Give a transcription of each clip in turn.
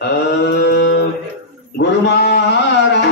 गुरु महाराज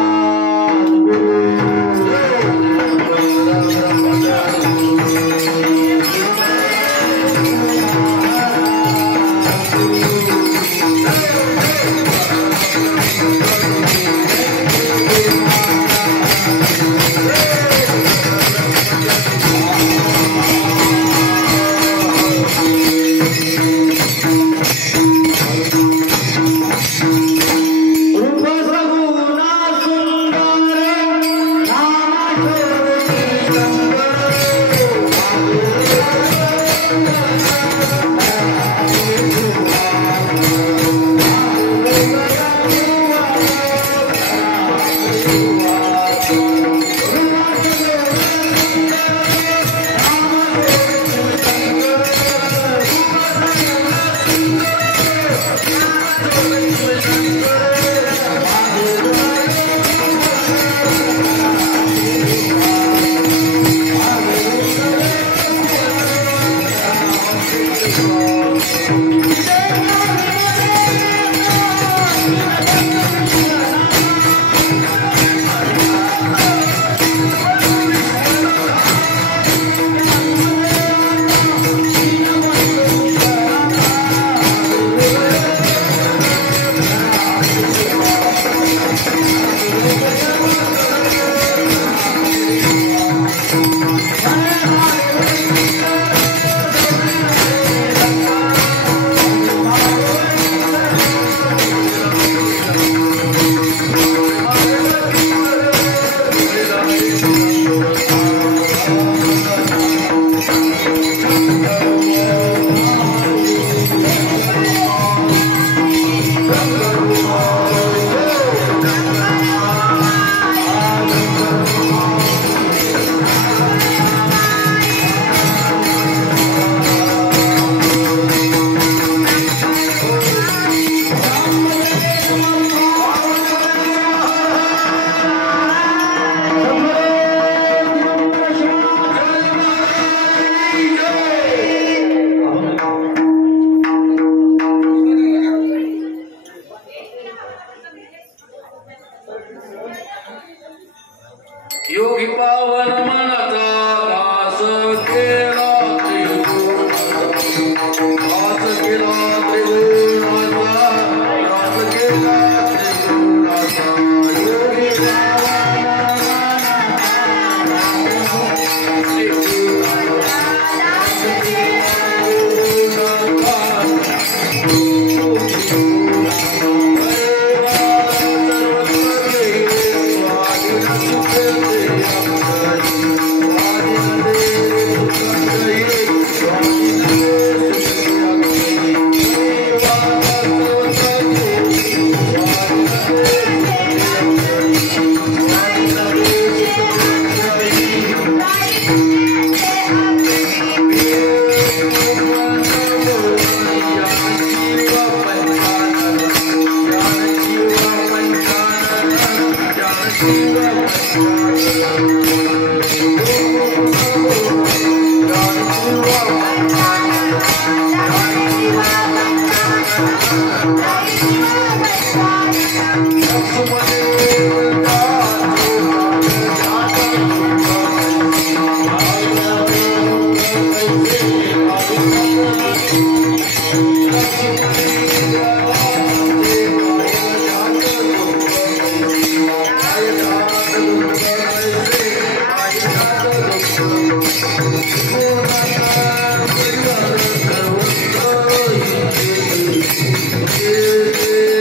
योगी पावन मनता दास केला Yeah.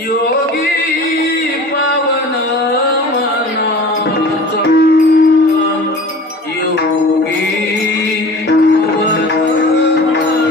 योगी पावन मनाचा योगी पावन मनाचा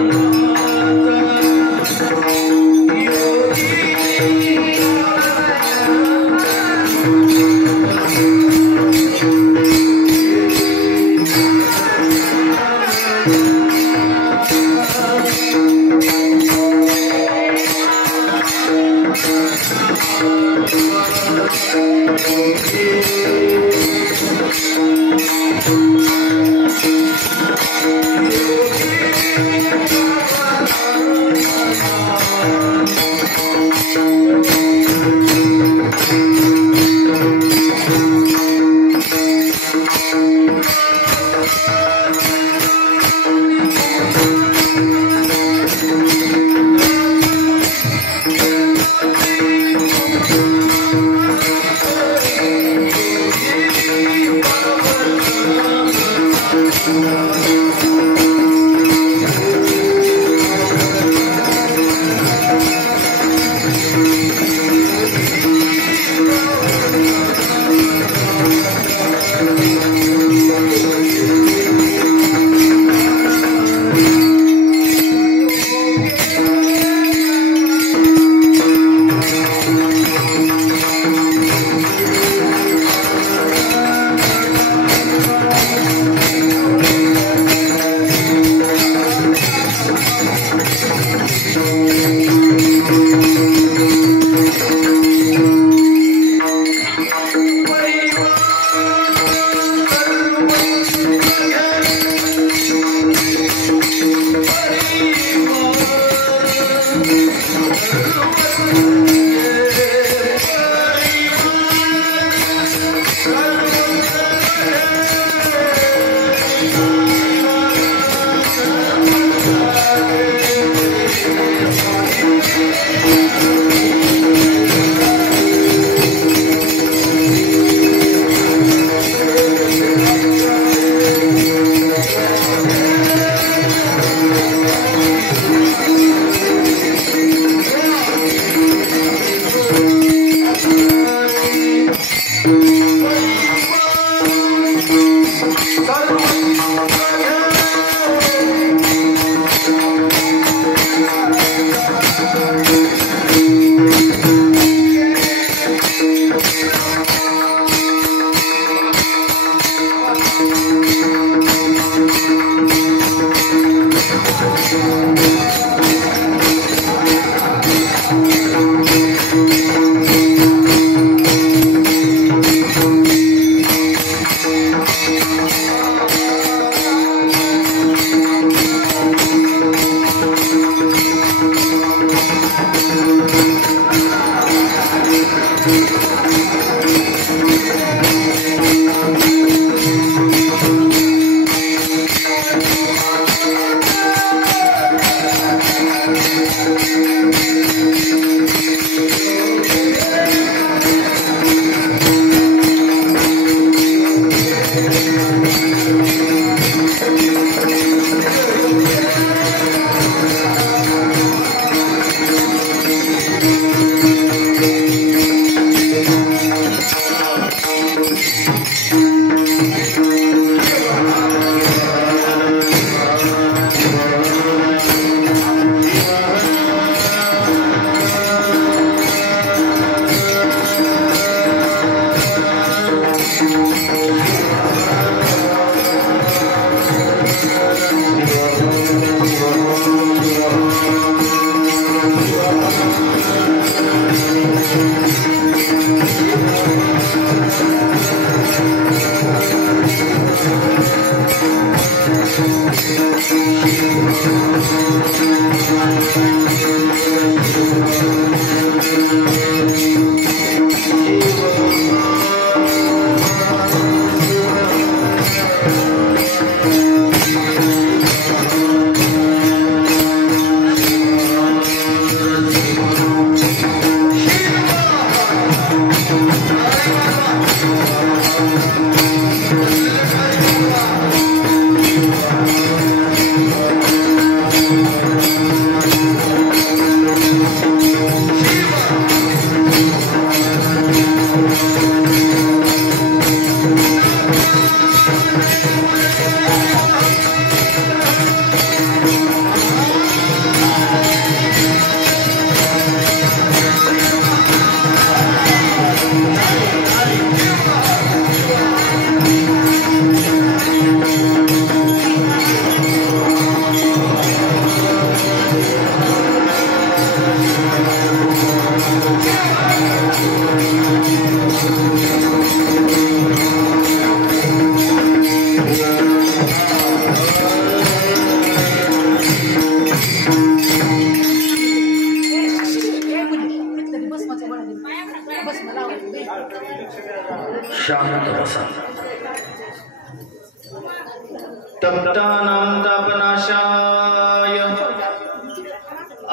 भक्तानां तापनाशाय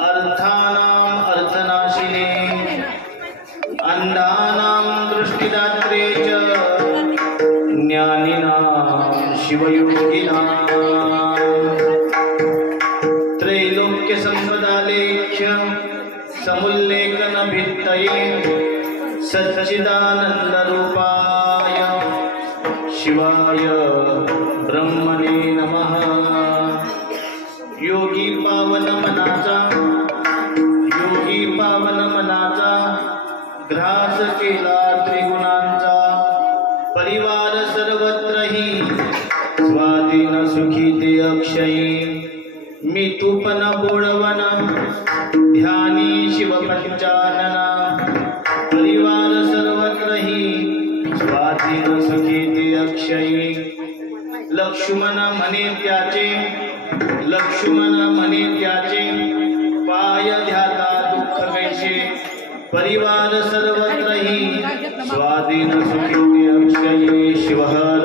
अर्थानां अर्थनाशिने अंधानां दृष्टिदात्रे च ज्ञानिनां शिवयोगिनां त्रैलोक्य संपदालेख्य समुल्लेखन भित्तये सच्चिदानंद रूपाय शिवाय ब्रह्मणे नमः। योगी पावन मनाचा ग्रास केला त्रिगुणांचा परिवार सर्वत्रही स्वाधीन सुखी ते अक्षयी मी तूपन बोडवन ध्यानी शिव पंचानना परिवार सर्वत्रही स्वाधीन सुखी ते अक्षयी लक्ष्मण म्हणे त्याचे पाय ध्याता दुःख कैसे परिवार सर्वत्रही स्वाधीन सुखी ते अक्षयी शिवहर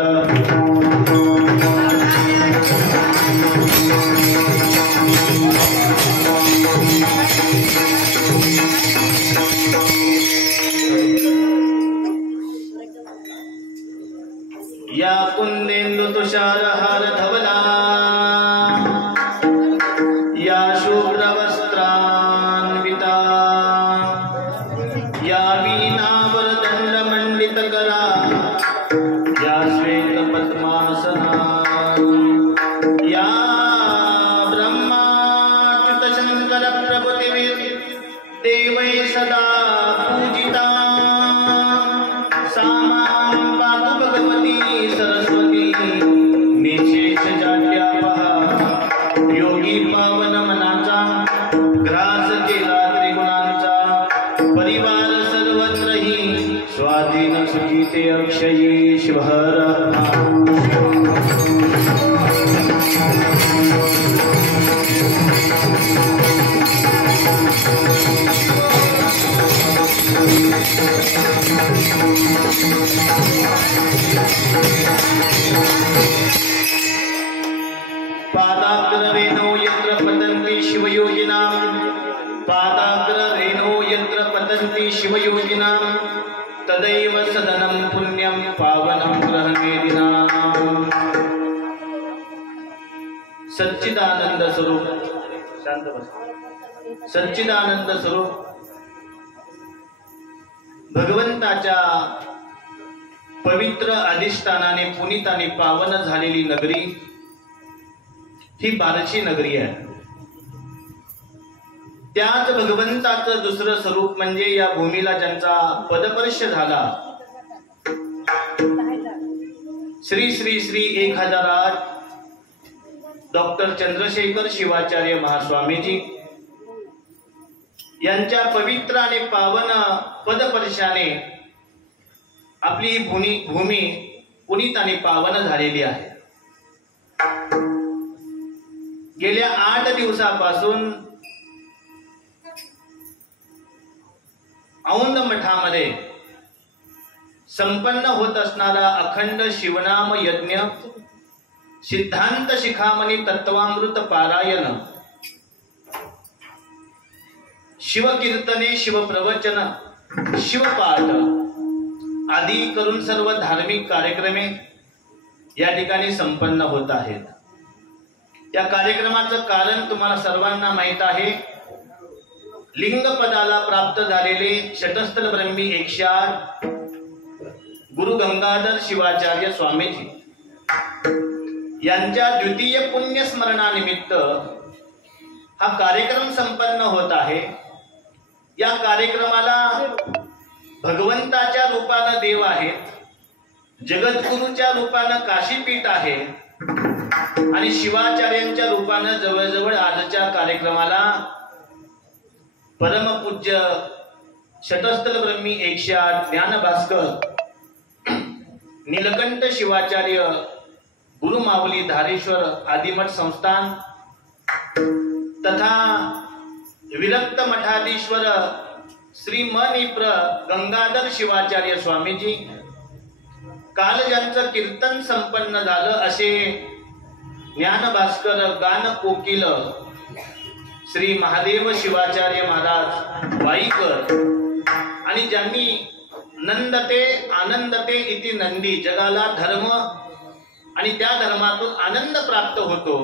या कुंदेंदु तुषारहार धवला या शुभ्रवस्त्रान्विता या वीणावरदंड मंडित करा या श्वेत पद्मासना या ब्रह्माच्युत शंकर प्रभुदेवी देवै सदा पूजिता सामां पातु भगवती सरस्वती निशेष जाड्यापहा योगी पावन मनाचा ग्रास केला त्रिगुणांचा परिवार सर्वत्रही स्वाधीन सुखी ते अक्षयी शिवहर पादाग्र रेणो यत्र पतन्ति शिवयोगिनां पादाग्र रेणो यत्र पतन्ति शिवयोगिनां तदैव सदनं पुण्यं पावनं ग्रहमेदिनां। सच्चिदानंद स्वरूप शांत बस सच्चिदानंद स्वरूप भगवंताच्या पवित्र अधिष्ठानाने पुनीत आणि पावन झालेली नगरी ही बारशी नगरी आहे। त्याच भगवंताचं दुसरं स्वरूप म्हणजे या भूमीला ज्यांचा पदस्पर्श झाला श्री श्री श्री 1008 डॉक्टर चंद्रशेखर शिवाचार्य महास्वामीजी यांच्या पवित्र आणि पावन पदस्पर्शाने आपली भूमी पुनीत आणि पावन झालेली आहे। गेल्या 8 दिवसापासून औंध मठामध्ये संपन्न होत असणारा अखंड शिवनाम यज्ञ सिद्धांत शिखामणी तत्वामृत पारायण शिवकीर्तने शिवप्रवचन शिवपाठ आदी करून सर्व धार्मिक कार्यक्रमे या ठिकाणी संपन्न होत आहेत। या कार्यक्रमाचं कारण तुम्हाला सर्वांना माहित आहे। लिंग पदाला प्राप्त झालेले शतस्थल ब्रह्मी 108 गुरु गंगाधर शिवाचार्य स्वामीजी यांच्या द्वितीय पुण्य स्मरणानिमित्त हा कार्यक्रम संपन्न होत आहे। या कार्यक्रमाला भगवंताच्या रूपानं देव आहेत, जगद्गुरूच्या रूपानं काशीपीठ आहे आणि शिवाचार्यांच्या रूपानं जवळजवळ आजच्या कार्यक्रमाला परमपूज्य शतस्थल ब्रह्मी 108 ज्ञानभास्कर नीलकंठ शिवाचार्य गुरुमाऊली धारेश्वर आदिमठ संस्थान तथा विरक्त मठाधीश्वर श्री मनिप्र गंगाधर शिवाचार्य स्वामीजी काल ज्यांचं कीर्तन संपन्न झालं असे ज्ञानभास्कर गान कोकिल श्री महादेव शिवाचार्य महाराज वाईकर आणि ज्यांनी नंदते आनंदते इति नंदी, जगाला धर्म आणि त्या धर्मातून आनंद प्राप्त होतो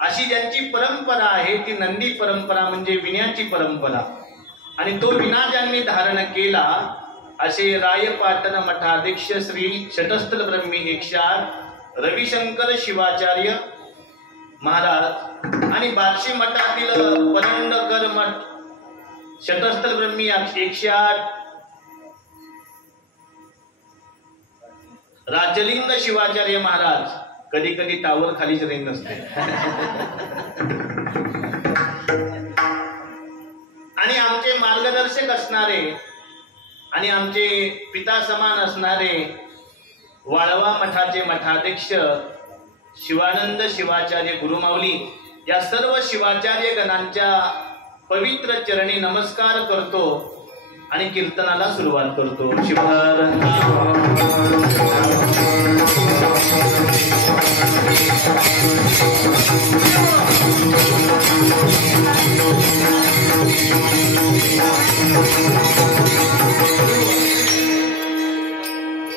अशी ज्यांची परंपरा आहे ती नंदी परंपरा म्हणजे विण्याची परंपरा, आणि तो विना ज्यांनी धारण केला असे रायपाटण मठाध्यक्ष श्री शतस्थल ब्रह्मी 108 रविशंकर शिवाचार्य महाराज आणि बार्शी मठातील परंडकर मठ शतस्थल ब्रह्मी 108 राजलिंग शिवाचार्य महाराज. कधी कधी टावर खालीच रेंग नसते. आणि आमचे मार्गदर्शक असणारे आणि आमचे पिता समान असणारे वाळवा मठाचे मठाध्यक्ष शिवानंद शिवाचार्य गुरुमाऊली या सर्व शिवाचार्य गणांच्या पवित्र चरणी नमस्कार करतो आणि कीर्तनाला सुरुवात करतो. शिवार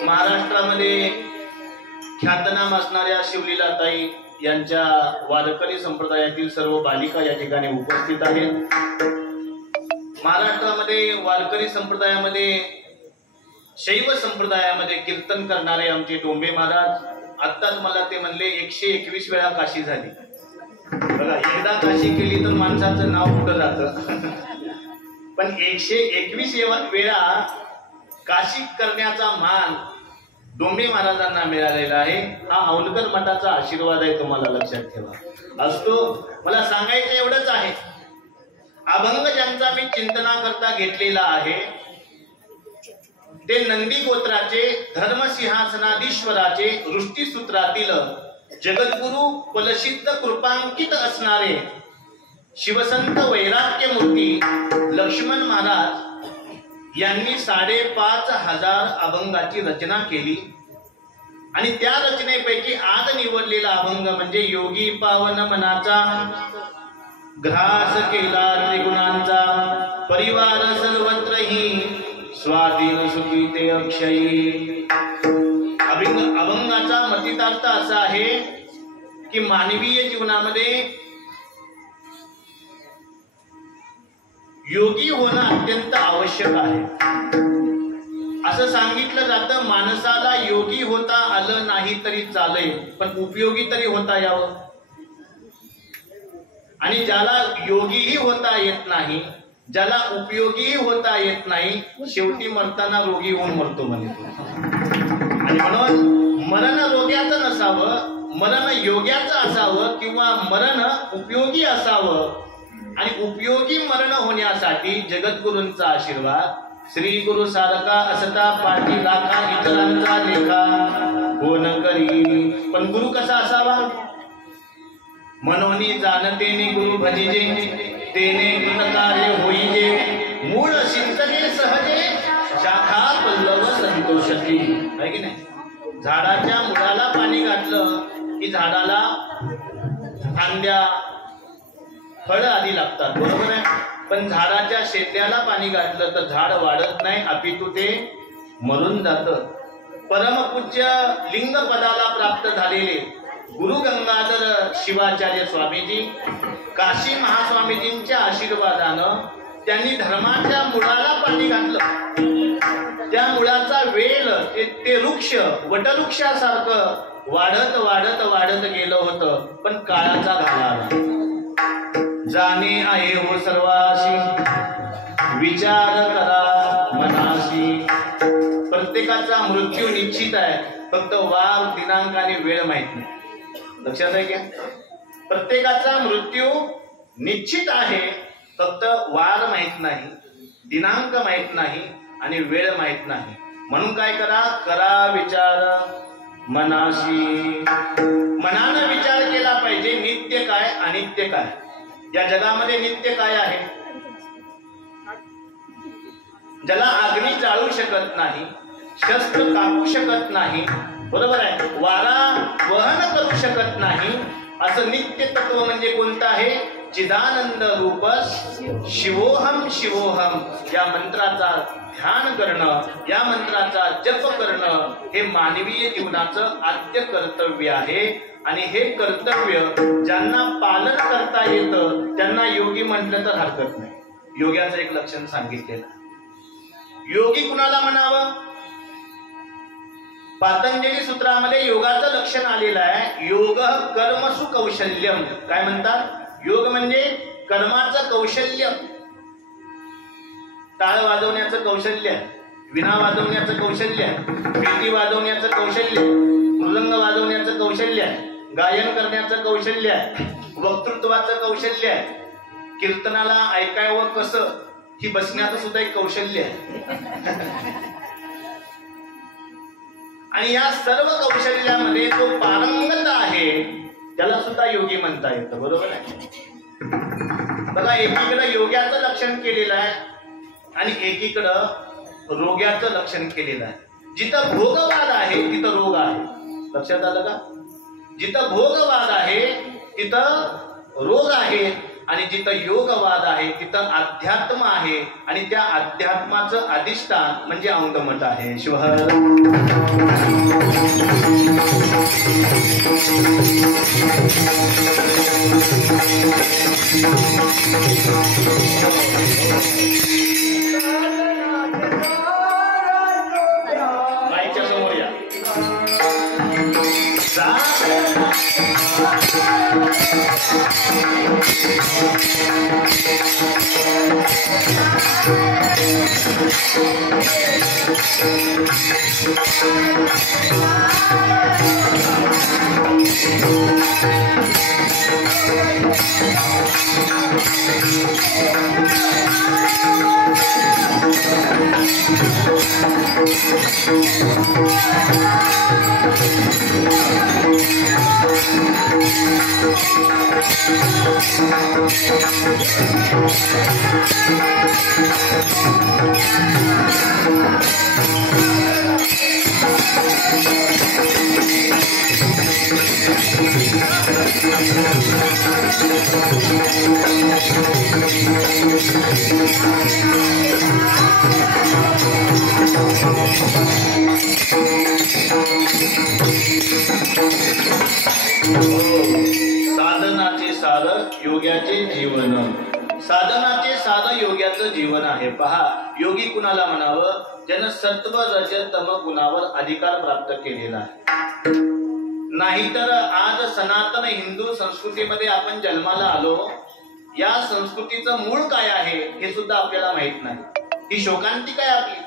महाराष्ट्रामध्ये ख्यातनाम असणाऱ्या शिवलीलाताई यांच्या वारकरी संप्रदायातील सर्व बालिका या ठिकाणी उपस्थित आहेत. महाराष्ट्रामध्ये वारकरी संप्रदायामध्ये शैव संप्रदायामध्ये कीर्तन करणारे आमचे डोंबे महाराज, आत्ताच मला ते म्हणले 121 वेळा काशी झाली. बघा, एकदा काशी केली तर माणसाचं नाव कुठं जातं, पण 121 वेळा काशी करण्याचा मान डोंबे महाराजांना मिळालेला आहे. हा औलकर मठाचा आशीर्वाद आहे, तुम्हाला लक्षात ठेवा. असतो मला सांगायचं एवढंच आहे, अभंग ज्यांचा मी चिंतना करता घेतलेला आहे ते नंदी गोत्राचे धर्मसिंहासनाधीश्वराचे वृष्टीसूत्रातील जगद्गुरु कुलसिद्ध कृपांकित असणारे शिवसंत वैराग्यमूर्ती लक्ष्मण महाराज यांनी 5,500 अभंगाची रचना केली. आणि त्या रचनेपैकी आज निवडलेला अभंग म्हणजे योगी पावन मनाचा ग्रास केला त्रिगुणांचा परिवार सर्वत्रही स्वाधीन सुखी ते अक्षयी. अभंगाचा मतितार्थ असा आहे की मानवीय जीवनामध्ये योगी होणं अत्यंत आवश्यक आहे. असं सांगितलं जातं, माणसाला योगी होता आलं नाही तरी चालेल, पण उपयोगी तरी होता यावं. आणि ज्याला योगीही होता येत नाही, ज्याला उपयोगीही होता येत नाही, शेवटी मरताना रोगी होऊन मरतो म्हणे. आणि म्हणून मरण रोग्याचं नसावं, मरण योग्याचं असावं किंवा मरण उपयोगी असावं. आणि उपयोगी मरण होण्यासाठी जगद्गुरूंचा आशीर्वाद, श्री गुरु सारखा असता पाठी लाखा इतरांचा लेखा कोण करी. पण गुरु कसा असावा? मनोनी जाणतेने गुरु भजिजे तेने गुणकार्य होईजे मूळ सिंचने सहजे शाखा पल्लव संतोषती. आहे की नाही? झाडाच्या मुळाला पाणी घातलं की झाडाला फांद्या फळ आधी लागतात, बरोबर आहे. पण झाडाच्या शेंड्याला पाणी घातलं तर झाड वाढत नाही, अपितू ते मरून जातं. परमपूज्य लिंग पदाला प्राप्त झालेले गुरु गंगाधर शिवाचार्य स्वामीजी काशी महास्वामीजींच्या आशीर्वादानं त्यांनी धर्माच्या मुळाला पाणी घातलं. त्या मुळाचा वेल ते वृक्ष वटवृक्षासारखं वाढत वाढत वाढत गेलं होतं. पण काळाचा घाला आला. जाणे आहे हो सर्वाशी विचार करा मनाशी. प्रत्येकाचा मृत्यू निश्चित आहे, फक्त वार दिनांक आणि वेळ माहित नाही. लक्षात आहे का? प्रत्येकाचा मृत्यू निश्चित आहे, फक्त वार माहित नाही, दिनांक माहित नाही आणि वेळ माहित नाही. म्हणून काय करा? करा विचार मनाशी. मनानं विचार केला पाहिजे, नित्य काय अनित्य काय. या जगामध्ये नित्य काय आहे? ज्याला अग्नी जाळू शकत नाही, शस्त्र कापू शकत नाही, बरोबर आहे. वारा वहन करू शकत नाही असं नित्य तत्व म्हणजे कोणतं आहे? चिदानंद रूप शिवोहम शिवोहम या मंत्राचा ध्यान करणं, या मंत्राचा जप करणं हे मानवीय जीवनाचं आद्य कर्तव्य आहे. आणि हे कर्तव्य ज्यांना पालन करता येतं त्यांना योगी म्हटलं तर हरकत नाही. योग्याचं एक लक्षण सांगितलेलं. योगी कुणाला म्हणावं? पातंजली सूत्रामध्ये योगाचं लक्षण आलेलं आहे. योग कर्मसु कौशल्यम. काय म्हणतात? योग म्हणजे कर्माचं कौशल्य. टाळ वाजवण्याचं कौशल्य, विणा वाजवण्याचं कौशल्य, पेटी वाजवण्याचं कौशल्य, मृदंग वाजवण्याचं कौशल्य, गायन करण्याचं कौशल्य, वक्तृत्वाचं कौशल्य, कीर्तनाला ऐकावं कसं ही बसण्याचं सुद्धा एक कौशल्य आहे. आणि या सर्व कौशल्यामध्ये जो पारंगत आहे त्याला सुद्धा योगी म्हणता येतं. बरोबर आहे. बघा, एकीकडे योग्याचं लक्षण केलेलं आहे आणि एकीकडं रोग्याचं लक्षण केलेलं आहे. जिथं भोगवाद आहे तिथं रोग आहे. लक्षात आलं का? जिथं भोगवाद आहे तिथं रोग आहे आणि जिथं योगवाद आहे तिथं अध्यात्म आहे आणि त्या अध्यात्माचं अधिष्ठान म्हणजे औंधमठ आहे. शिवहर. माईच्या समोर या. साधनाचे सार योग्याचे जीवन. साधनाचे साधन योग्याचं जीवन आहे. पहा, योगी कुणाला म्हणावं? ज्यानं सत्व रज तम गुणावर अधिकार प्राप्त केलेला आहे. नाहीतर आज सनातन हिंदू संस्कृतीमध्ये आपण जन्माला आलो, या संस्कृतीचं मूळ काय आहे हे सुद्धा आपल्याला माहित नाही. ही शोकांतिका आहे आपली.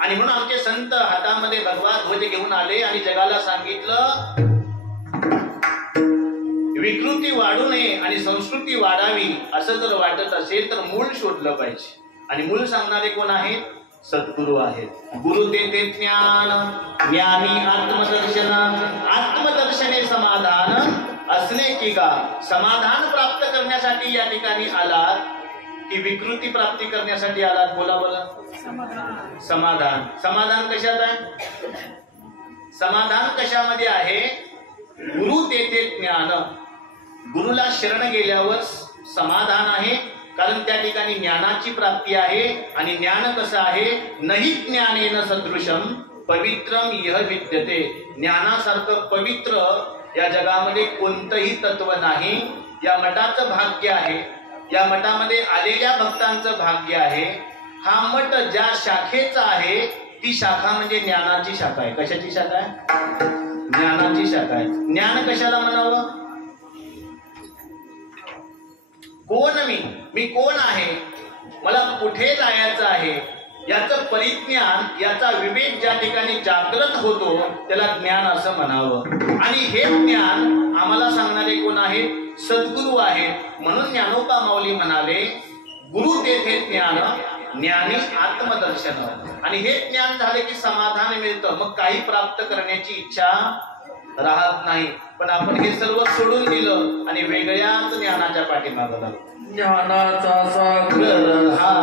आणि म्हणून आमचे संत हातामध्ये भगवा ध्वज घेऊन आले आणि जगाला सांगितलं विकृती वाढू नये आणि संस्कृती वाढावी. असं जर वाटत असेल तर मूळ शोधलं पाहिजे. आणि मूळ सांगणारे कोण आहेत? सद्गुरू आहेत. गुरु देते ज्ञान, ज्ञानी आत्मदर्शन, आत्मदर्शने समाधान असणे की का. समाधान प्राप्त करण्यासाठी या ठिकाणी आलात की विकृती प्राप्ती करण्यासाठी आलात? बोला बरं. समाधान. समाधान कशात आहे? समाधान कशामध्ये आहे? गुरु तेथे ज्ञान. गुरुला शरण गेल्यावर समाधान आहे, कारण त्या ठिकाणी ज्ञानाची प्राप्ती आहे. आणि ज्ञान कसं आहे? नहि ज्ञानेन सदृशम पवित्रम इह विद्यते. ज्ञानासारखं पवित्र या जगामध्ये कोणतंही तत्व नाही. या मठाचं भाग्य आहे, या मठामध्ये आलेल्या भक्तांचं भाग्य आहे. हा मठ ज्या शाखेचा आहे ती शाखा म्हणजे ज्ञानाची शाखा आहे. कशाची शाखा आहे? ज्ञानाची शाखा आहे. ज्ञान कशाला म्हणावं? कोण मी कोण आहे, मला कुठे जायचं आहे याचं परिज्ञान, याचा विवेक ज्या ठिकाणी जागृत होतो त्याला ज्ञान असं म्हणावं. आणि हे ज्ञान आम्हाला सांगणारे कोण आहेत? सद्गुरू आहेत. म्हणून ज्ञानोबा माऊली म्हणाले गुरु तेथे ज्ञान, ज्ञानी आत्मदर्शन. आणि हे ज्ञान झाले की समाधान मिळतं. मग काही प्राप्त करण्याची इच्छा राहत नाही. पण आपण हे सर्व सोडून दिलं आणि वेगळ्याच ज्ञानाच्या पाठीमागे लागलो. ज्ञानाचा सागर हा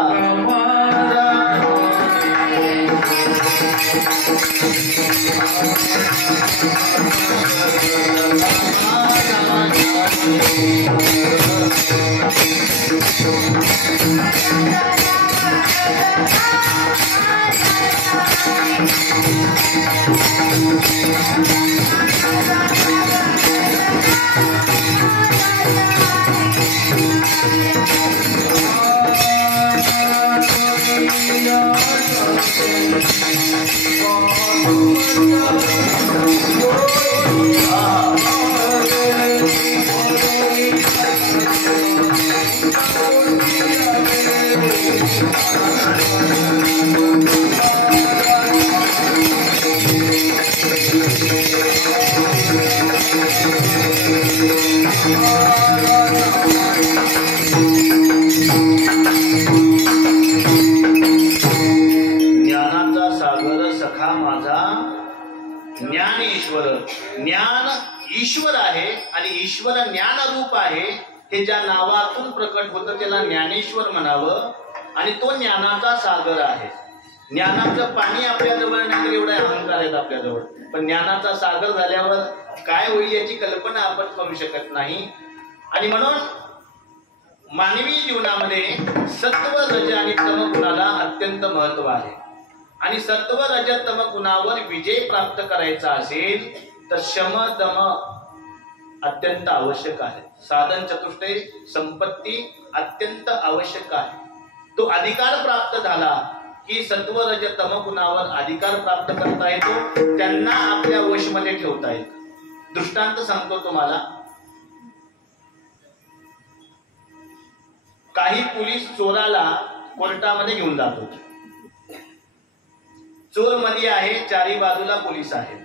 ज्ञानेश्वर, ज्ञान ईश्वर आहे आणि ईश्वर ज्ञान रूप आहे. हे ज्या नावातून प्रकट होतं त्याला ज्ञानेश्वर म्हणावं. आणि तो ज्ञानाचा सागर आहे. ज्ञानाचं पाणी आपल्याजवळ नाही, एवढा अहंकार आहेत आपल्याजवळ, पण ज्ञानाचा सागर झाल्यावर काय होईल याची कल्पना आपण करू शकत नाही. आणि म्हणून मानवी जीवनामध्ये सत्व रज आणि तम गुणाला अत्यंत महत्व आहे. आणि सत्व रज तम गुणावर विजय प्राप्त करायचा असेल तर शम दम अत्यंत आवश्यक आहे. साधन चतुष्टय संपत्ती अत्यंत आवश्यक आहे. तो अधिकार प्राप्त झाला की सत्व रज तम गुणावर अधिकार प्राप्त करता येतो, त्यांना आपल्या वशमध्ये ठेवता येतो. दृष्टांत सांगतो तुम्हाला. काही पोलीस चोराला कोर्टामध्ये घेऊन जातो. चोर मध्ये आहे, चारी बाजूला पोलीस आहेत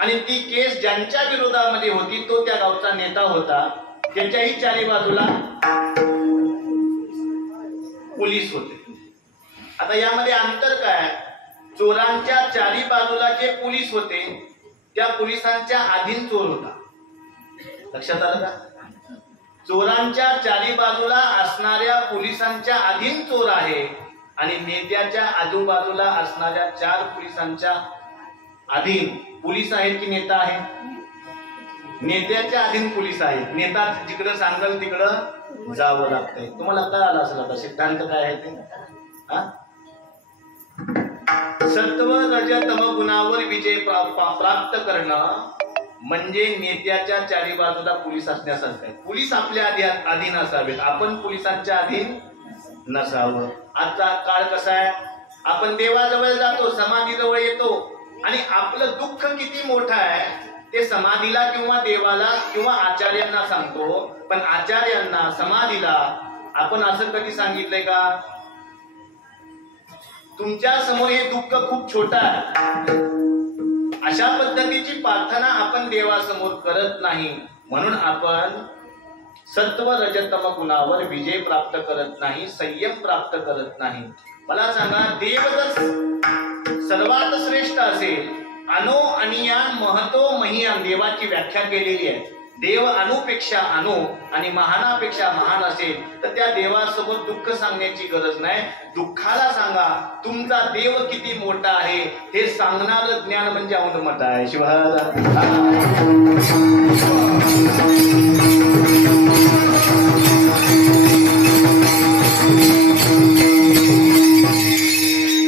आणि ती केस ज्यांच्या विरोधामध्ये होती तो त्या गावचा नेता होता, त्याच्याही चारी बाजूला पोलीस होते. आता यामध्ये अंतर काय? चोरांच्या चारी बाजूला जे पोलीस होते त्या पोलिसांच्या अधीन चोर होता. लक्षात आलं का? चोरांच्या चारी बाजूला असणाऱ्या पोलिसांच्या अधीन चोर आहे आणि नेत्याच्या आजूबाजूला असणाऱ्या 4 पोलिसांच्या अधीन पोलीस आहेत की नेता आहे? नेत्याच्या अधीन पोलीस आहेत. नेता जिकडं सांगल तिकडं जावं लागतंय. तुम्हाला कळालं असेल आता सिद्धांत काय आहे ते. सत्व रज तम गुणावर विजय प्राप्त करणं म्हणजे नेत्याच्या चारी बाजूला पोलीस असण्यासारखं आहे. पोलीस आपल्या अधीन असावेत, आपण पोलिसांच्या अधीन नसावं. आता काळ कसा आहे, आपण देवाजवळ जातो, समाधीजवळ येतो आणि आपलं दुःख किती मोठं आहे ते समाधीला किंवा देवाला किंवा आचार्यांना सांगतो. पण आचार्यांना, समाधीला आपण असं कधी सांगितलंय का? तुमच्या समोर हे दुःख खूप छोटं आहे. अशा पद्धतीची प्रार्थना आपण देवासमोर करत नाही. म्हणून आपण सत्व रजतम गुणावर विजय प्राप्त करत नाही, संयम प्राप्त करत नाही. मला सांगा, देव जर सर्वात श्रेष्ठ असेल, अनो अनियान महतो महियान देवाची व्याख्या केलेली आहे. देव अणुपेक्षा अणु आणि महानापेक्षा महान असेल तर त्या देवासोबत दुःख सांगण्याची गरज नाही. दुःखाला सांगा तुमचा देव किती मोठा आहे हे सांगणारं ज्ञान म्हणजे औंधमठ आहे. शिवाय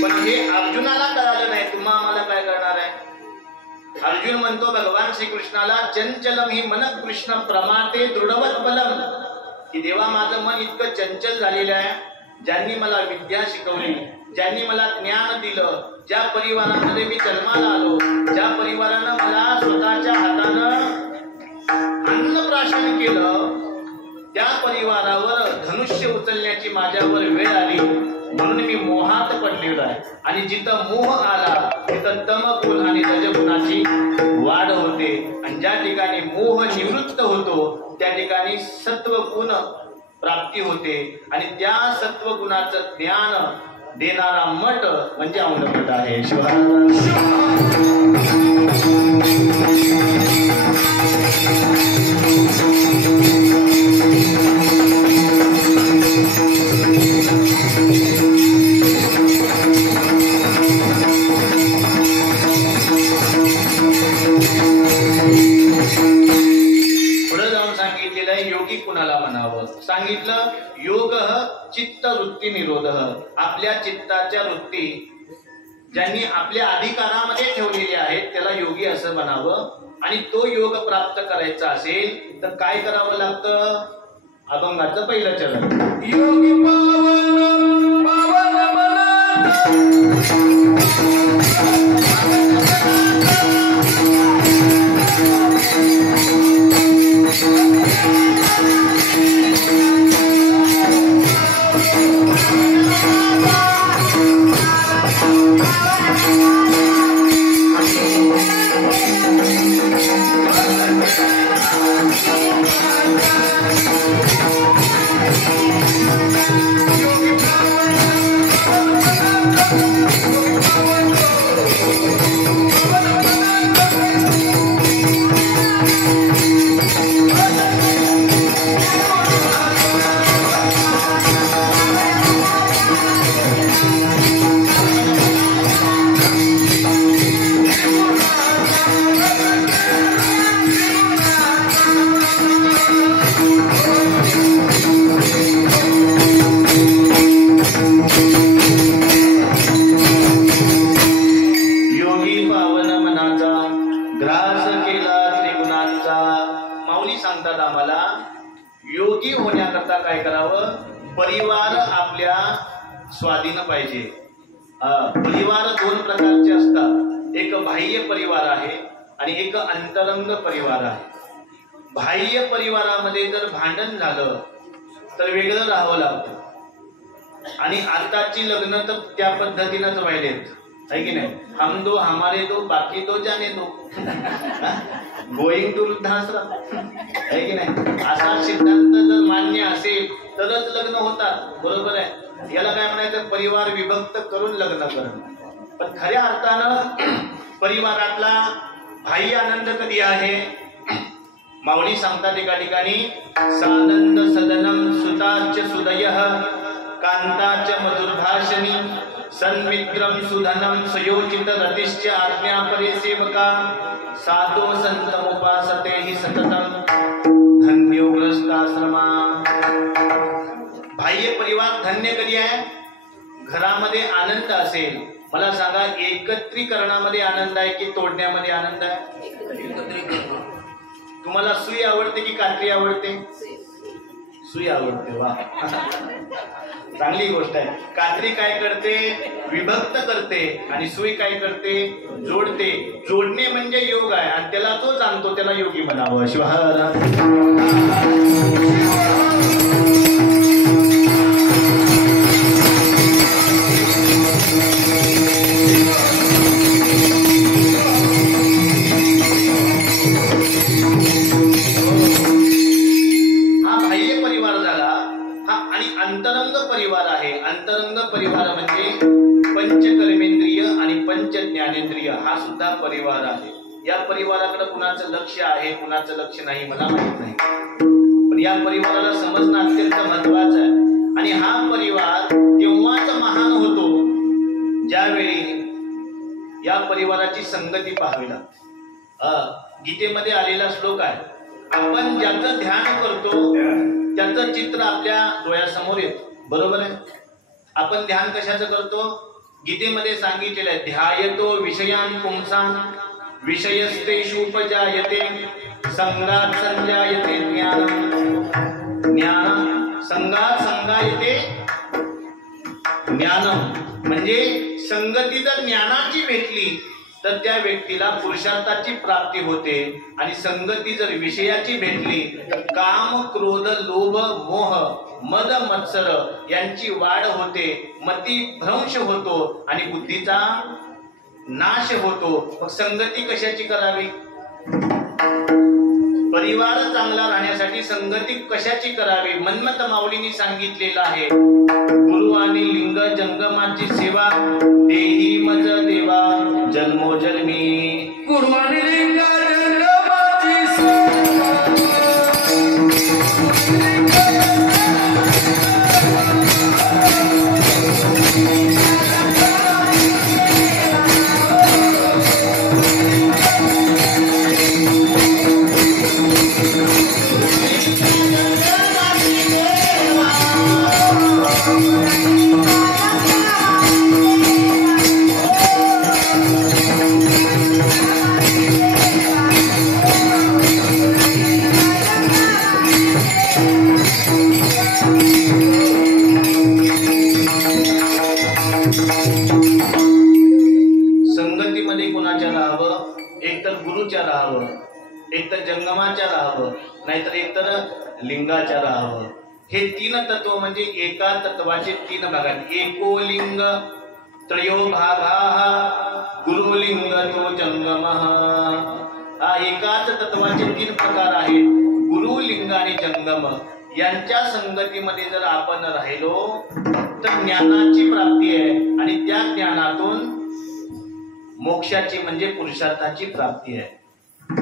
पण हे अर्जुनाला कळालं नाही. तुम्हा आम्हाला काय करणार आहे? अर्जुन म्हणतो भगवान श्रीकृष्णाला, चंचलम ही मन कृष्ण प्रमाते दृढवत बलम, की देवा माझं मन इतकं चंचल झालेलं आहे. ज्यांनी मला विद्या शिकवली, ज्यांनी मला ज्ञान दिलं, ज्या परिवारामध्ये मी जन्माला आलो, ज्या परिवारानं मला स्वतःच्या हातानं अन्नप्राशन केलं, त्या परिवारावर धनुष्य उचलण्याची माझ्यावर वेळ आली. म्हणून मी मोहात पडलेलो आहे. आणि जिथं मोह आला तिथं तमगुण आणि रजगुणाची वाढ होते. आणि ज्या ठिकाणी मोह निवृत्त होतो त्या ठिकाणी सत्वगुण प्राप्ती होते. आणि त्या सत्वगुणाचं ज्ञान देणारा मठ म्हणजे औंधमठ आहे. शिवाय ठिकाणी योगी कुणाला म्हणावं सांगितलं. योग चित्त वृत्ती निरोध, आपल्या चित्ताच्या वृत्ती ज्यांनी आपल्या अधिकारामध्ये ठेवलेले आहेत त्याला योगी असं म्हणावं. आणि तो योग प्राप्त करायचा असेल तर काय करावं लागतं? अभंगाचं पहिलं चरण. योगी पावन पावन परिवार आपल्या स्वाधीन पाहिजे. परिवार दोन प्रकारचे असतात. एक बाह्य परिवार आहे आणि एक अंतरंग परिवार आहे. बाह्य परिवारामध्ये जर भांडण झालं तर वेगळं राहावं लागतं. आणि आताची लग्न तर त्या पद्धतीनंच व्हायलेत, है की नाही? हम दो हमारे दो बाकी दो जाने दो, गोइंग टू वृद्धाश्रम, है की नाही? असा सिद्धांत जर मान्य असेल तरच लग्न होतात. बरोबर आहे. याला काय म्हणायचं? परिवार विभक्त करून लग्न करणं. पण खऱ्या अर्थानं परिवारातला बाह्य आनंद कधी आहे? माऊली सांगतात एका ठिकाणी, सानंद सदनम सुताच सुदयः कांताच मधुरभाषणी सन्मित्रम सुधनम सयोचित रतिश्च आज्ञापरे सेवका साधो संतमुपासते हि सततम धन्योग्रस्ताश्रमा. बाह्य परिवार धन्य कधी आहे? घरामध्ये आनंद असेल. मला सांगा, एकत्रीकरणामध्ये आनंद आहे की तोडण्यामध्ये आनंद आहे? तुम्हाला सुई आवडते की कात्री आवडते? सुई आवडते. वा, चांगली गोष्ट आहे. कात्री काय करते? विभक्त करते. आणि सुई काय करते? जोडते. जोडणे म्हणजे योग आहे आणि त्याला तो जाणतो त्याला योगी म्हणावं. शिवाला अंतरंग परिवार आहे. अंतरंग परिवार म्हणजे पंचकर्मेंद्रिय आणि पंच ज्ञानेंद्रिय हा सुद्धा परिवार आहे. या परिवाराकडे कुणाचं लक्ष आहे कुणाचं लक्ष नाही मला माहित नाही, पण या परिवाराला समजणं अत्यंत महत्वाचं आहे. आणि हा परिवार तेव्हाच महान होतो ज्यावेळी या परिवाराची संगती पाहावी लागते. गीतेमध्ये आलेला श्लोक आहे, आपण ज्याचं ध्यान करतो त्याचं चित्र आपल्या डोळ्यासमोर येतं. बरोबर आहे. आपण ध्यान कशाचं करतो? गीतेमध्ये सांगितलेलं आहे, ध्यायतो विषयान पुंसां विषयस्तेषुपजायते संगात संजायते ज्ञान. ज्ञान संगात संगायते ज्ञानम म्हणजे संगती जर ज्ञानाची भेटली तर त्या व्यक्तीला पुरुषार्थाची प्राप्ती होते. आणि संगती जर विषयाची भेटली तर काम क्रोध लोभ मोह मद मत्सर यांची वाढ होते, मती भ्रंश होतो आणि बुद्धीचा नाश होतो. मग संगती कशाची करावी? परिवार चांगला राहण्यासाठी संगती कशाची करावी? मन्मथ माऊलींनी सांगितलेलं आहे, गुरु आणि लिंग जंगमाची सेवा देही मज देवा जन्मोजन्मी. गुरु आणि लिंग जंगमाची सेवा राहावं, नाहीतर एकतर लिंगाच्या राहावं. हे तीन तत्व म्हणजे एका तत्वाचे तीन भागात. एको लिंग त्रयो भागा गुरुलिंग तो जंगमः. हा एकाच तत्वाचे तीन प्रकार आहेत, गुरुलिंग आणि जंगम. यांच्या संगतीमध्ये जर आपण राहिलो तर ज्ञानाची प्राप्ती आहे आणि त्या ज्ञानातून मोक्षाची म्हणजे पुरुषार्थाची प्राप्ती आहे.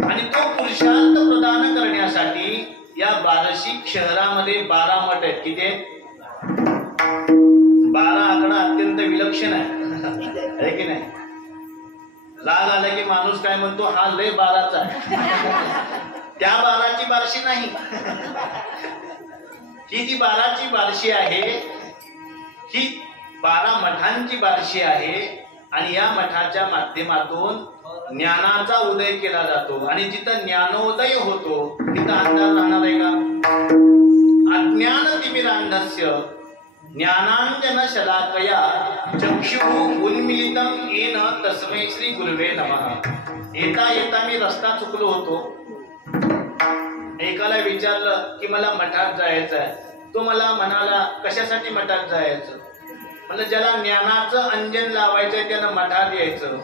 आणि तो पुरुषार्थ प्रदान करण्यासाठी या बार्शी शहरामध्ये 12 मठ आहेत. किती आहेत? 12 आकडा अत्यंत विलक्षण आहे की नाही? राग आला की माणूस काय म्हणतो, हा लय 12चा आहे. त्या 12ची बार्शी नाही, ही जी 12ची बार्शी आहे ही 12 मठांची बार्शी आहे. आणि या मठाच्या माध्यमातून ज्ञानाचा उदय केला जातो. आणि जिथं ज्ञानोदय होतो तिथं अंधार राहणार आहे का? अज्ञान तिमिरांधस्य ज्ञानांजन शलाकया चक्षुः उन्मीलितं येन तस्मै श्री गुरुवे नमः. येता येता मी रस्ता चुकलो होतो. एकाला विचारलं की मला मठात जायचं आहे. तो मला म्हणाला, कशासाठी मठात जायचं? म्हणजे ज्याला ज्ञानाचं अंजन लावायचंय त्यानं मठात यायचं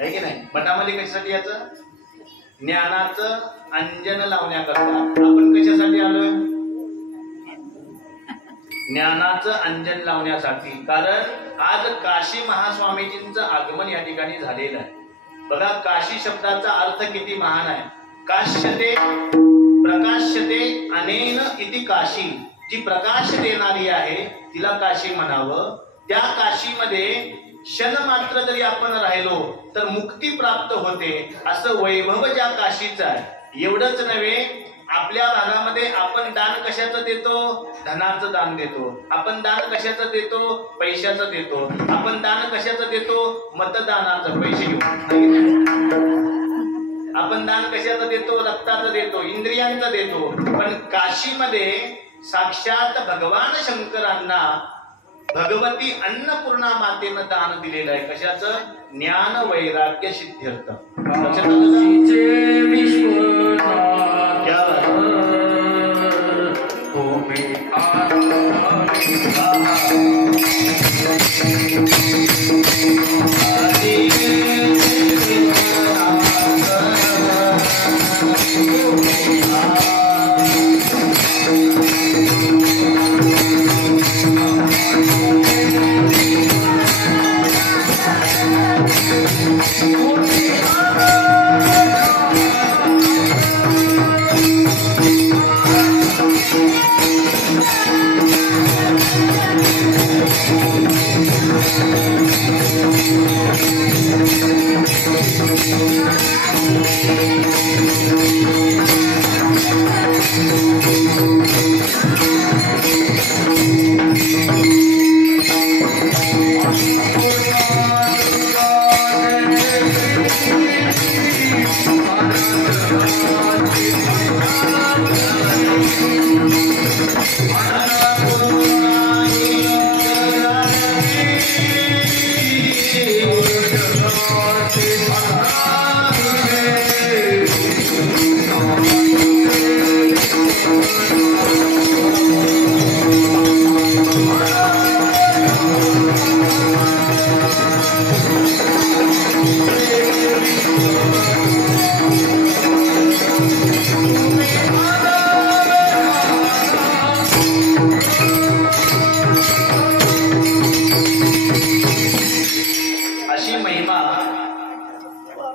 आहे की नाही? मठामध्ये कशासाठी यायचं? ज्ञानाचं अंजन लावण्याकरता. आपण कशासाठी आलोय? ज्ञानाचं अंजन लावण्यासाठी. कारण आज काशी महास्वामीजींचं आगमन या ठिकाणी झालेलं आहे. बघा, काशी शब्दाचा अर्थ किती महान आहे. काश्यते प्रकाश्यते अनेन इति काशी. जी प्रकाश देणारी आहे तिला काशी म्हणावं. त्या काशीमध्ये क्षण मात्र जरी आपण राहिलो तर मुक्ती प्राप्त होते. असं वैभव ज्या काशीचं आहे. एवढंच नव्हे, आपल्या भागामध्ये आपण दान कशाचं देतो? धनाचं दान देतो. आपण दान कशाचं देतो? पैशाचं देतो. आपण दान कशाचं देतो? मतदानाचं, पैसे घेऊन. आपण दान कशाचं देतो? रक्ताचं देतो, इंद्रियांचं देतो. पण काशीमध्ये साक्षात भगवान शंकरांना भगवती अन्नपूर्णा मातेनं दान दिलेलं आहे. कशाचं? ज्ञान वैराग्य सिद्ध्यर्थ.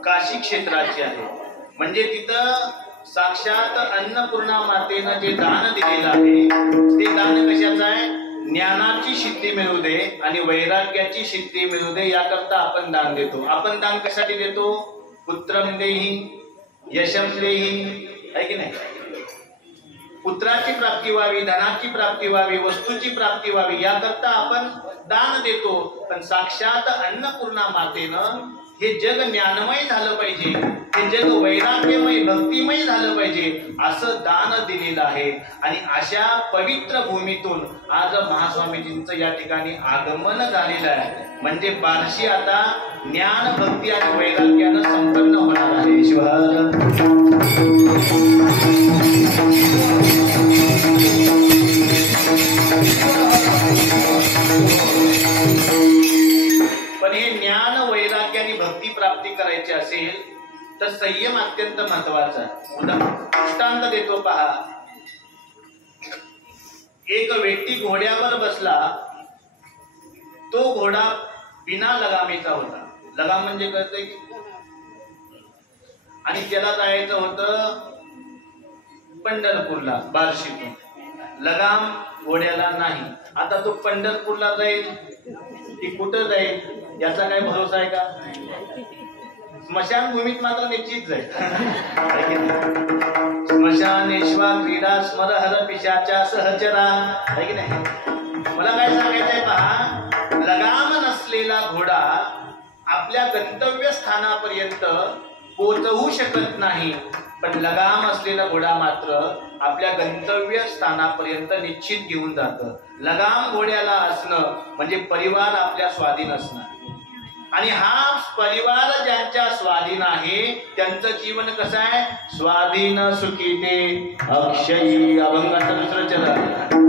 काशी क्षेत्राची आहे. म्हणजे तिथं साक्षात अन्नपूर्णा मातेनं जे दान दिलेलं आहे ते दान कशाचं आहे? ज्ञानाची सिद्धी मिळू दे आणि वैराग्याची सिद्धी मिळू दे याकरता आपण दान देतो. आपण दान कशासाठी देतो? पुत्रं देहि यशं देहि, आहे की नाही? पुत्राची प्राप्ती व्हावी, धनाची प्राप्ती व्हावी, वस्तूची प्राप्ती व्हावी याकरता आपण दान देतो. पण साक्षात अन्नपूर्णा मातेनं हे जग ज्ञानमय झालं पाहिजे, हे जग वैराग्यमय भक्तिमय झालं पाहिजे असं दान दिलेलं आहे. आणि अशा पवित्र भूमीतून आज महास्वामीजींचं या ठिकाणी आगमन झालेलं आहे. म्हणजे बार्शी आता ज्ञान भक्ती आणि वैराग्यानं संपन्न होणार आहे. शिवार पण हे ज्ञान वैराग्य आणि भक्ती प्राप्ती करायची असेल तर संयम अत्यंत महत्वाचा आहे. दृष्टांत देतो पहा. एक व्यक्ती घोड्यावर बसला. तो घोडा बिना लगामीचा होता. लगाम म्हणजे कळतंय की, आणि त्याला जायचं होतं पंढरपूरला बार्शीतून. लगाम घोड्याला नाही. आता तो पंढरपूरला जाईल की कुठं जाईल याचा काय भरोसा आहे का? स्मशानभूमीत मात्र निश्चित जाईल. स्मशानेश्वा क्रीडा स्मरहर पिशाच्या सहचरा आहे की नाही. मला काय सांगायचंय पहा. लगाम नसलेला घोडा आपल्या गंतव्य स्थानापर्यंत पोहोचवू शकत नाही, पण लगाम असलेला घोडा मात्र आपल्या गंतव्य स्थानापर्यंत निश्चित घेऊन जातं. लगाम घोड्याला असणं म्हणजे परिवार आपल्या स्वाधीन असणं. आणि हा परिवार ज्यांच्या स्वाधीन आहे त्यांचं जीवन कसं आहे? स्वाधीन सुखी ते अक्षयी. अभंगाचं दुसरं चरण.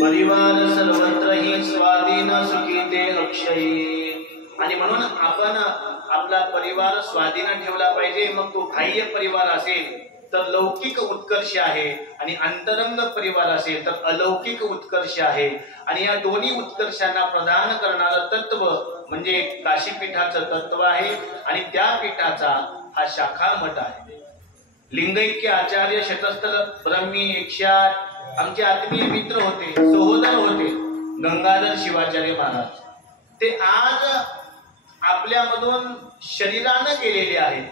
परिवार सर्वत्रही परिवार स्वाधीन ठेवला पाहिजे. मग तो बाह्य परिवार असेल तर लौकिक उत्कर्ष आहे आणि अंतरंग परिवार असेल तर अलौकिक उत्कर्ष आहे. आणि या दोन्ही उत्कर्षांना प्रदान करणारं तत्व म्हणजे काशीपीठाचं तत्व आहे. आणि त्या पीठाचा हा शाखा मठ आहे. लिंगैक्य आचार्य शतस्थल ब्रह्मी 108 आमचे आत्मीय मित्र होते, सहोदर होते, गंगाधर शिवाचार्य महाराज. ते आज आपल्यामधून शरीरानं गेलेले आहेत,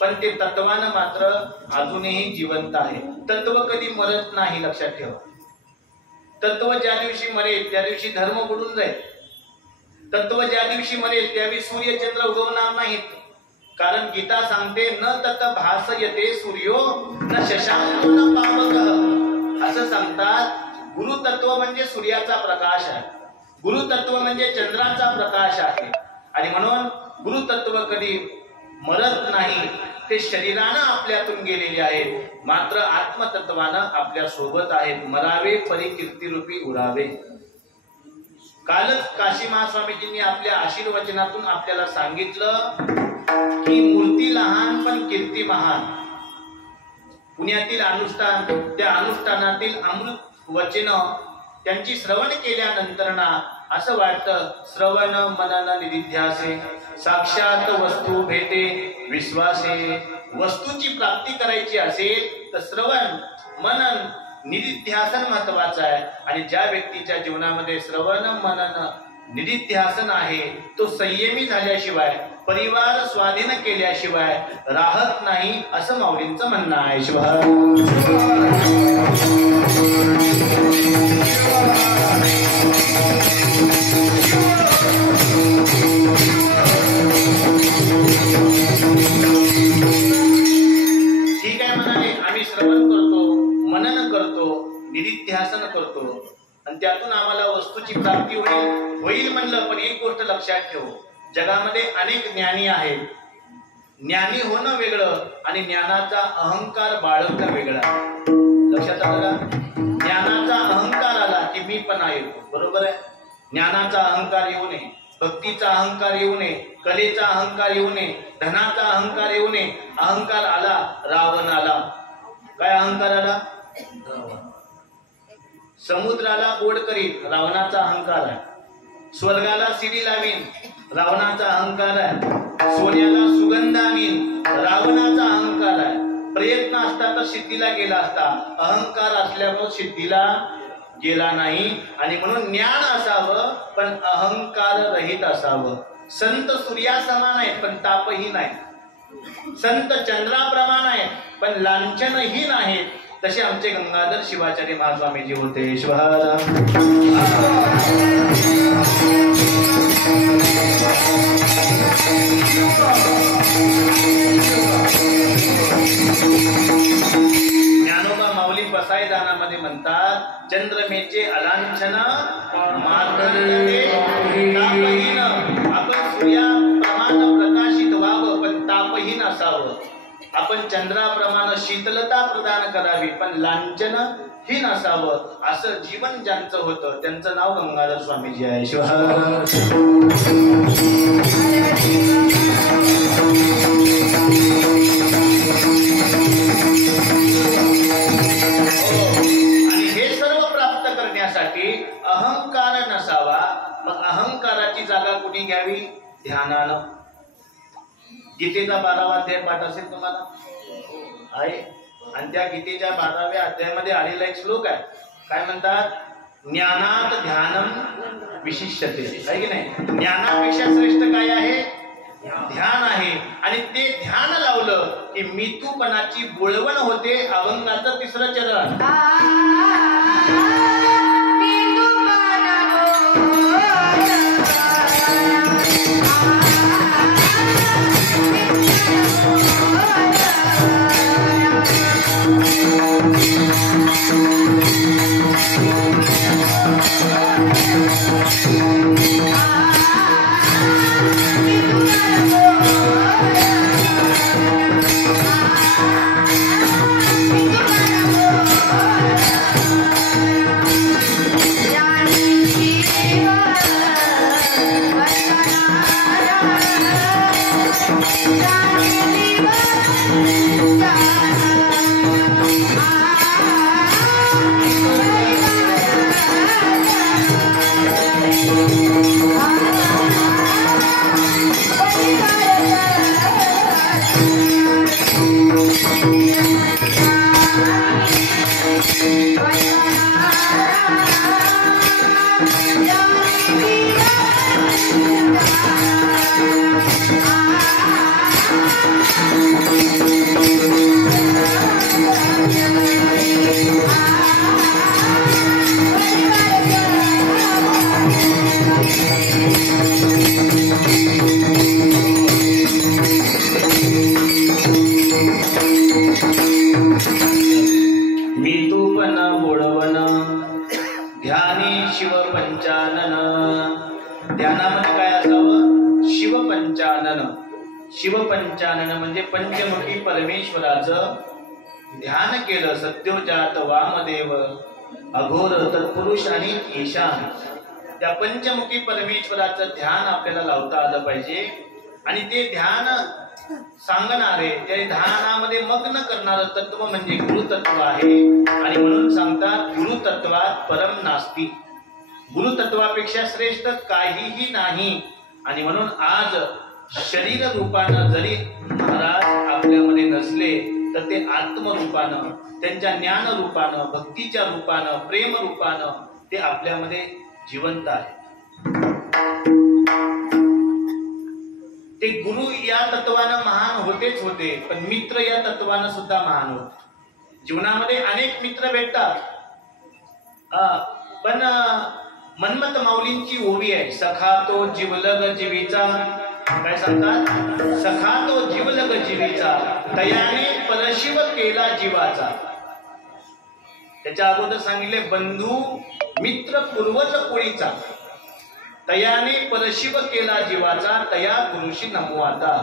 पण ते तत्वानं मात्र अजूनही जिवंत आहे. तत्व कधी मरत नाही, लक्षात ठेवा. तत्व ज्या दिवशी मरेल त्या दिवशी धर्म बुडून जाईल. तत्व ज्या दिवशी मरेल त्यावेळी सूर्यचंद्र उगवणार नाहीत. कारण गीता सांगते न तत भासयते सूर्यो न शशांक न पावकः. असं सांगतात. गुरुतत्व म्हणजे सूर्याचा प्रकाश आहे. गुरुतत्व म्हणजे चंद्राचा प्रकाश आहे. आणि म्हणून गुरुतत्व कधी मरत नाही. ते शरीरानं आपल्यातून गेलेले आहेत, मात्र आत्मतत्वानं आपल्या सोबत आहेत. मरावे परी कीर्तिरूपी उरावे. कालच काशी महास्वामीजींनी आपल्या आशीर्वचनातून आपल्याला सांगितलं की मूर्ती लहान पण कीर्ती महान. पुण्यातील अनुष्ठान, त्या अनुष्ठानातील अमृत वचन त्यांची श्रवण केल्यानंतर ना असं वाटतं श्रवण मनन निधिध्यासे साक्षात वस्तू भेटे विश्वासे. वस्तूची प्राप्ती करायची असेल तर श्रवण मनन निधिध्यासन महत्वाचं आहे. आणि ज्या व्यक्तीच्या जीवनामध्ये श्रवण मनन निधिध्यासन आहे तो संयमी झाल्याशिवाय, परिवार स्वाधीन केल्याशिवाय राहत नाही, असं माऊलींचं म्हणणं आहे. शिवाय ठीक आहे म्हणाले. आम्ही श्रवण करतो, मनन करतो, निधिध्यासन करतो आणि त्यातून आम्हाला वस्तूची प्राप्ती होईल म्हणलं. पण एक गोष्ट लक्षात ठेव, जगामध्ये अनेक ज्ञानी आहेत. ज्ञानी होणं वेगळं आणि ज्ञानाचा अहंकार बाळगणं वेगळं. लक्षात आलं का? ज्ञानाचा अहंकार आला की मी पण येतो, बरोबर आहे. ज्ञानाचा अहंकार येऊ नये, भक्तीचा अहंकार येऊ नये, कलेचा अहंकार येऊ नये, धनाचा अहंकार येऊ नये. अहंकार आला, रावण आला. काय अहंकार आला? समुद्राला गोड करीत, रावणाचा अहंकार आहे. स्वर्गाला शिडी लावीन, रावणाचा अहंकार आहे. सोन्याला सुगंध आणीन, रावणाचा अहंकार आहे. प्रयत्न असता तर सिद्धीला गेला असता, अहंकार असल्यामुळे सिद्धीला गेला नाही. आणि म्हणून ज्ञान असावं पण अहंकार रहित असावं. संत सूर्यासमान आहेत पण तापही नाही. संत चंद्राप्रमाण आहेत पण लांछनही नाहीत. तसे आमचे गंगाधर शिवाचार्य महास्वामीजी होते. ज्ञानोबा माऊली बसाई दानामध्ये म्हणतात, चंद्रमेचे अलांछन मातर्ते तापहीन. आपण सूर्याप्रमाणे प्रकाशित व्हावं पण तापहीन असावं. आपण चंद्राप्रमाणे शीतलता प्रदान करावी पण लांछन ही नसावं. असं जीवन ज्यांचं होतं त्यांचं नाव गंगाधर स्वामीजी आहे. आणि हे सर्व प्राप्त करण्यासाठी अहंकार नसावा. मग अहंकाराची जागा कुणी घ्यावी? ध्यानानं. गीतेचा 12वा अध्याय पाठ असेल तुम्हाला आहे. आणि त्या गीतेच्या 12व्या अध्यायामध्ये आलेला एक श्लोक आहे. काय म्हणतात? ज्ञानात ध्यानम विशिष्यते. आहे की नाही? ज्ञानापेक्षा श्रेष्ठ काय आहे? ध्यान आहे. आणि ते ध्यान लावलं की मितूपणाची बोळवण होते. अभंगाचं 3रं चरण. ध्यानामध्ये काय असावं? शिवपंचानन. शिवपंचानन म्हणजे पंचमुखी परमेश्वराचं ध्यान केलं. सत्योजात वामदेव अघोर तत्पुरुष आणि ईशान. त्या पंचमुखी परमेश्वराचं ध्यान आपल्याला लावता आलं पाहिजे. आणि ते ध्यान सांगणारे, त्या ध्यानामध्ये मग्न करणारं तत्व म्हणजे गुरुतत्व आहे. आणि म्हणून सांगतात गुरुतत्वात परम नास्ती. गुरुतत्वापेक्षा श्रेष्ठ काहीही नाही. आणि म्हणून आज शरीर रूपानं जरी महाराज आपल्यामध्ये नसले तर ते आत्मरूपानं, त्यांच्या ज्ञान रूपानं, भक्तीच्या रूपानं, प्रेम रूपानं ते आपल्यामध्ये जिवंत आहे. ते गुरु या तत्वानं महान होतेच होते पण मित्र या तत्वानं सुद्धा महान होते. जीवनामध्ये अनेक मित्र भेटतात. पण मन्मथ माऊलींची ओवी आहे, सखा तो जिवलग जीवीचा. काय सांगतात? सखा तो जिवलग जीवीचा, तयाने परशिव केला जीवाचा. त्याच्या अगोदर सांगितले बंधू मित्र पूर्वज कोळीचा, तयाने परशिव केला जीवाचा, तया गुरुशी नमो आता.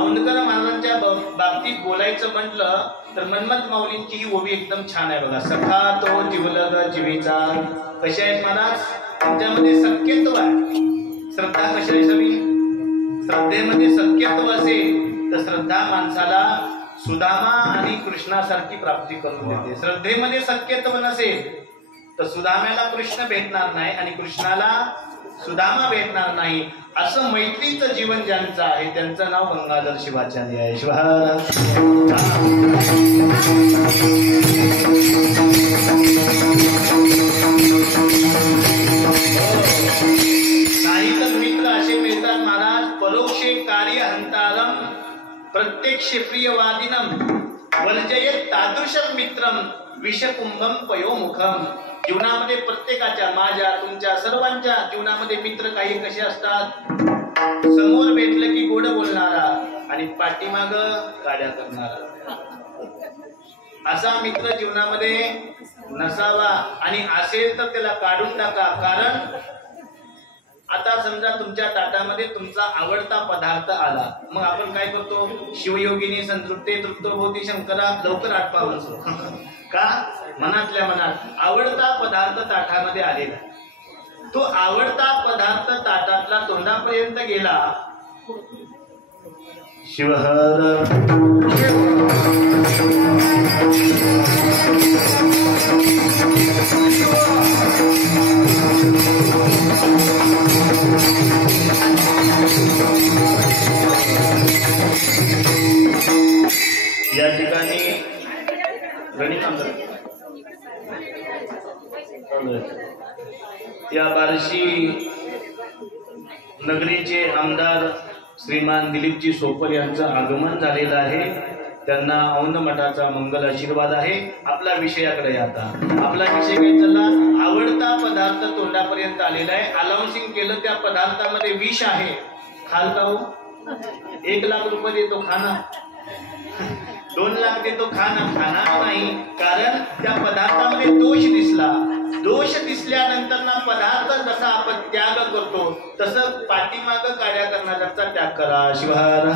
औंधकर महाराजांच्या बाबतीत बोलायचं म्हटलं तर मन्मथ माऊलींची ही ओवी एकदम छान आहे बघा. सखा तो जिवलग जीवीचा. कशा आहेत महाराज? त्यांच्यामध्ये सख्यत्व आहे. श्रद्धा कशा आहे सवी? श्रद्धेमध्ये सख्यत्व असेल तर श्रद्धा माणसाला सुदामा आणि कृष्णासारखी प्राप्ती करून देते. श्रद्धेमध्ये सख्यत्व नसेल तर सुदाम्याला कृष्ण भेटणार नाही आणि कृष्णाला सुदामा भेटणार नाही. असं मैत्रीचं जीवन ज्यांचं आहे त्यांचं नाव गंगाधर शिवाचार्य आहे. शिवा प्रत्यक्ष प्रियवादिनम वर्जयेत तादृशम मित्रम विषकुंभम पयोमुखम. जीवनामध्ये प्रत्येकाच्या, माझ्या, तुमच्या, सर्वांच्या जीवनामध्ये मित्र काही कसे असतात? समोर भेटलं की गोड बोलणारा आणि पाठीमाग गाड्या करणारा, असा मित्र जीवनामध्ये नसावा. आणि असेल तर त्याला काढून टाका. कारण आता समजा तुमच्या ताटामध्ये तुमचा आवडता पदार्थ आला, मग आपण काय करतो? शिवयोगिनी संतृप्ते तृप्तोभूती शंकरा, लवकर आटपा म्हणतो. का? मनातल्या मनात आवडता पदार्थ ताटामध्ये आलेला, तो आवडता पदार्थ ताटातला तोंडापर्यंत गेला. शिवहर या ठिकाणी या बार्शी नगरीचे आमदार श्रीमान दिलीपजी सोपल यांचं आगमन झालेलं आहे. त्यांना औंध मठाचा मंगल आशीर्वाद आहे. आपला विषयाकडे आता आपला विषय काय चालला? आवडता पदार्थ तोंडापर्यंत आलेला आहे. अनाउन्सिंग केलं त्या पदार्थामध्ये विष आहे, खाल का हो? 1 लाख रुपये देतो खाना, 2 लाख देतो खाना, खाणार नाही. कारण त्या पदार्थामध्ये दोष दिसला. दोष दिसल्यानंतर ना पदार्थ जसा आपण त्याग करतो तसं पाठीमाग कार्य करण्याचा त्याग करा. शिवहर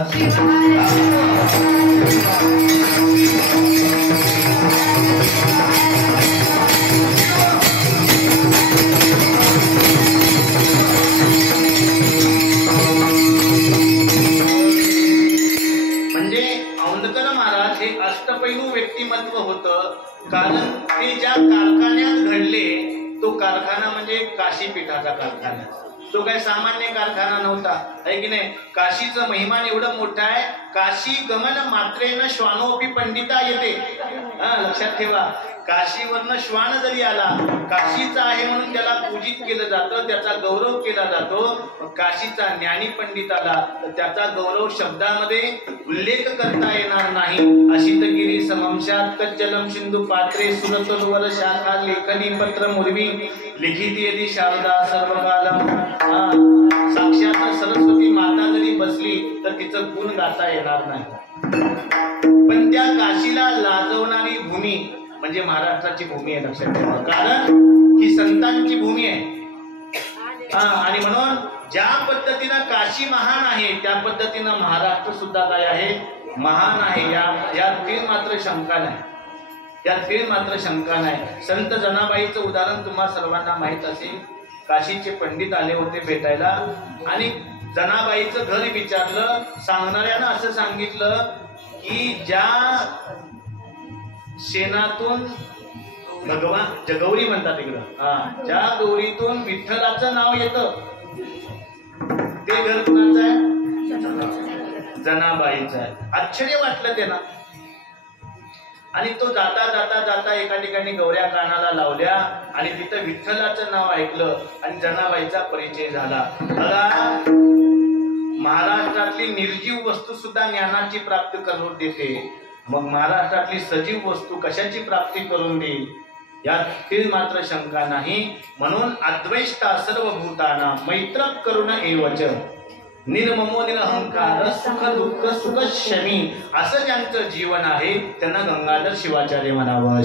अष्टपैलू व्यक्तिमत्व होतं. कारण ते ज्या कारखान्यात घडले, तो कारखाना म्हणजे काशी पीठाचा कारखाना. तो काही सामान्य कारखाना नव्हता, आहे की नाही? काशीचा महिमान एवढं मोठा आहे. काशी गमन मात्रेन श्वानोपी पंडिता येते. लक्षात ठेवा, काशीवरनं श्वान जरी आला, काशीचा आहे म्हणून त्याला पूजित केलं जातं, त्याचा गौरव केला जातो. काशीचा ज्ञानी पंडित आला तर त्याचा गौरव शब्दामध्ये उल्लेख करता येणार नाही. अशितगिरी समंशात कज्जलम सिंधू पात्रे सुरतोवर शाखा लेखनी पत्र मुर्वी लिखित यदी शारदा सर्वकालम. साक्षात सरस्वती माता जरी बसली तर तिचं गुण गाता येणार नाही. पण त्या काशीला लाजवणारी भूमी म्हणजे महाराष्ट्राची भूमी आहे. लक्षात ठेवा, कारण ही संतांची भूमी आहे. आणि म्हणून ज्या पद्धतीनं काशी महान आहे त्या पद्धतीनं महाराष्ट्र सुद्धा काय आहे? महान आहे. यात तीन मात्र शंका नाही. त्यात तीन मात्र शंका नाही. संत जनाबाईचं उदाहरण तुम्हा सर्वांना माहित असेल. काशीचे पंडित आले होते भेटायला आणि जनाबाईचं घर विचारलं. सांगणाऱ्यानं असं सांगितलं की ज्या शेणातून भगवान जगौरी म्हणतात इकडं, ज्या गौरीतून विठ्ठलाचं नाव येतं ते घर कुणाचं आहे? जनाबाईचं आहे. आश्चर्य वाटलं त्यांना. आणि तो जाता जाता जाता एका ठिकाणी गौऱ्या कानाला लावल्या आणि तिथं विठ्ठलाचं नाव ऐकलं आणि जनाबाईचा परिचय झाला. बघा, महाराष्ट्रातली निर्जीव वस्तू सुद्धा ज्ञानाची प्राप्ती करून देते. मग महाराष्ट्रातली सजीव वस्तू कशाची प्राप्ती करून देईल यात तीन मात्र शंका नाही. म्हणून अद्वैष्टा सर्वभूताना मैत्र करुण एवच निर्ममो निरहंकार सुख दुःख सुख शमी असं ज्यांचं जीवन आहे त्यांना गंगाधर शिवाचार्य म्हणावं.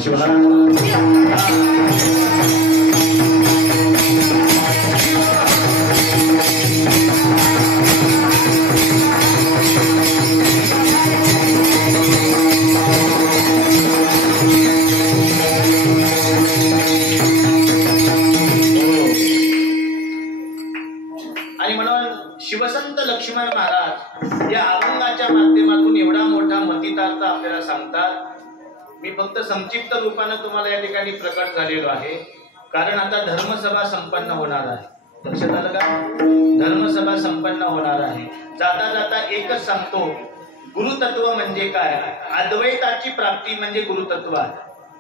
शिवसंत लक्ष्मण महाराज या अभंगाच्या माध्यमातून एवढा मोठा मतितार्थ आपल्याला सांगतात. मी फक्त संक्षिप्त रूपाने तुम्हाला या ठिकाणी प्रकट झालेलो आहे. कारण आता धर्मसभा संपन्न होणार आहे. लक्षात आलं का? धर्मसभा संपन्न होणार आहे. जाता जाता एकच सांगतो, गुरुतत्व म्हणजे काय? अद्वैताची प्राप्ती म्हणजे गुरुतत्व.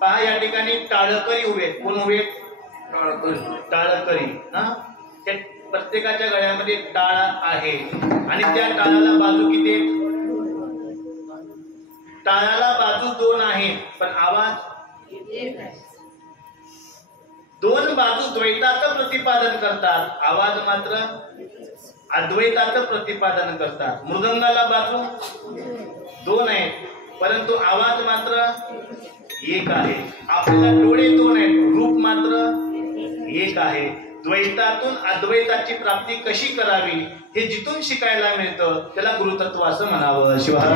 पहा, या ठिकाणी टाळकरी उभे. कोण उभे? टाळकरी. प्रत्येकाच्या गळ्यामध्ये टाळ आहे आणि त्या टाळाला बाजू किती? टाळाला बाजू दोन आहे पण आवाज एक आहे. दोन बाजू द्वैताचं प्रतिपादन करतात, आवाज मात्र अद्वैताचं प्रतिपादन करतात. मृदंगाला बाजू दोन आहेत परंतु आवाज मात्र एक आहे. आपल्याला डोळे दोन आहेत, रूप मात्र एक आहे. द्वैतातून अद्वैताची प्राप्ती कशी करावी हे जिथून शिकायला मिळतं त्याला गुरुतत्व असं म्हणावं. शिवाय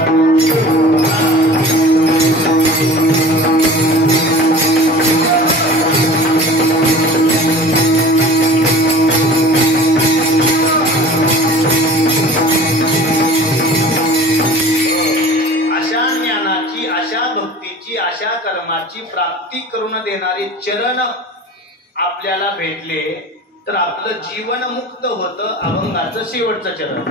अशा ज्ञानाची, अशा भक्तीची, अशा कर्माची प्राप्ती करून देणारे चरण आपल्याला भेटले तर आपलं जीवन मुक्त होतं. अभंगाचं शेवटचं चरण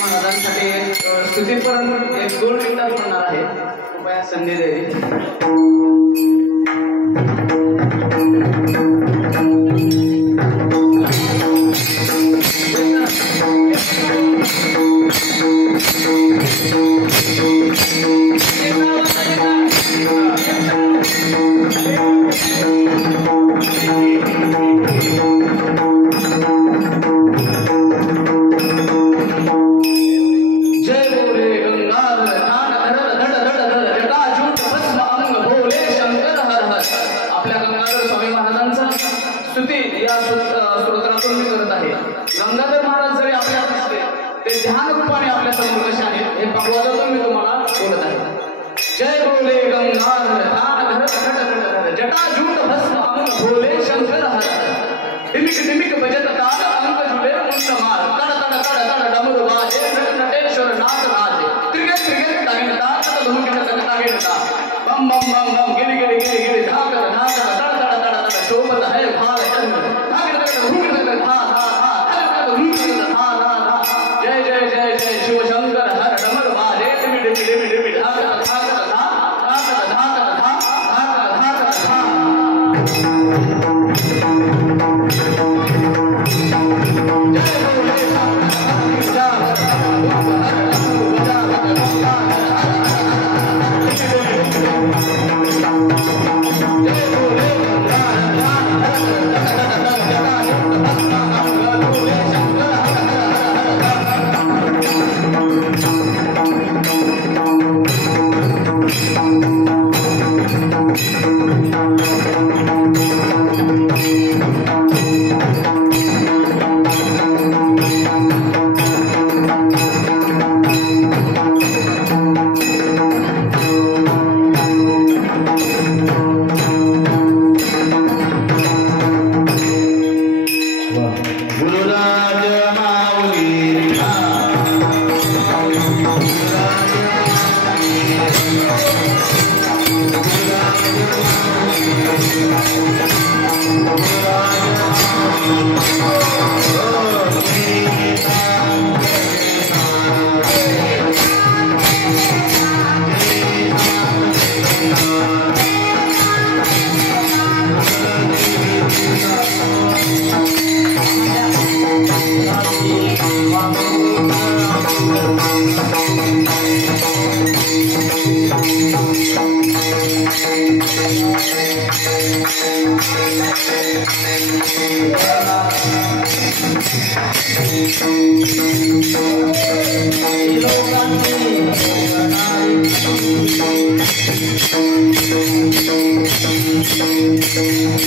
महाराजांसाठी स्तुतीपर एक 2 मिनिटात म्हणणार आहे. कृपया संधी Thank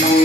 you.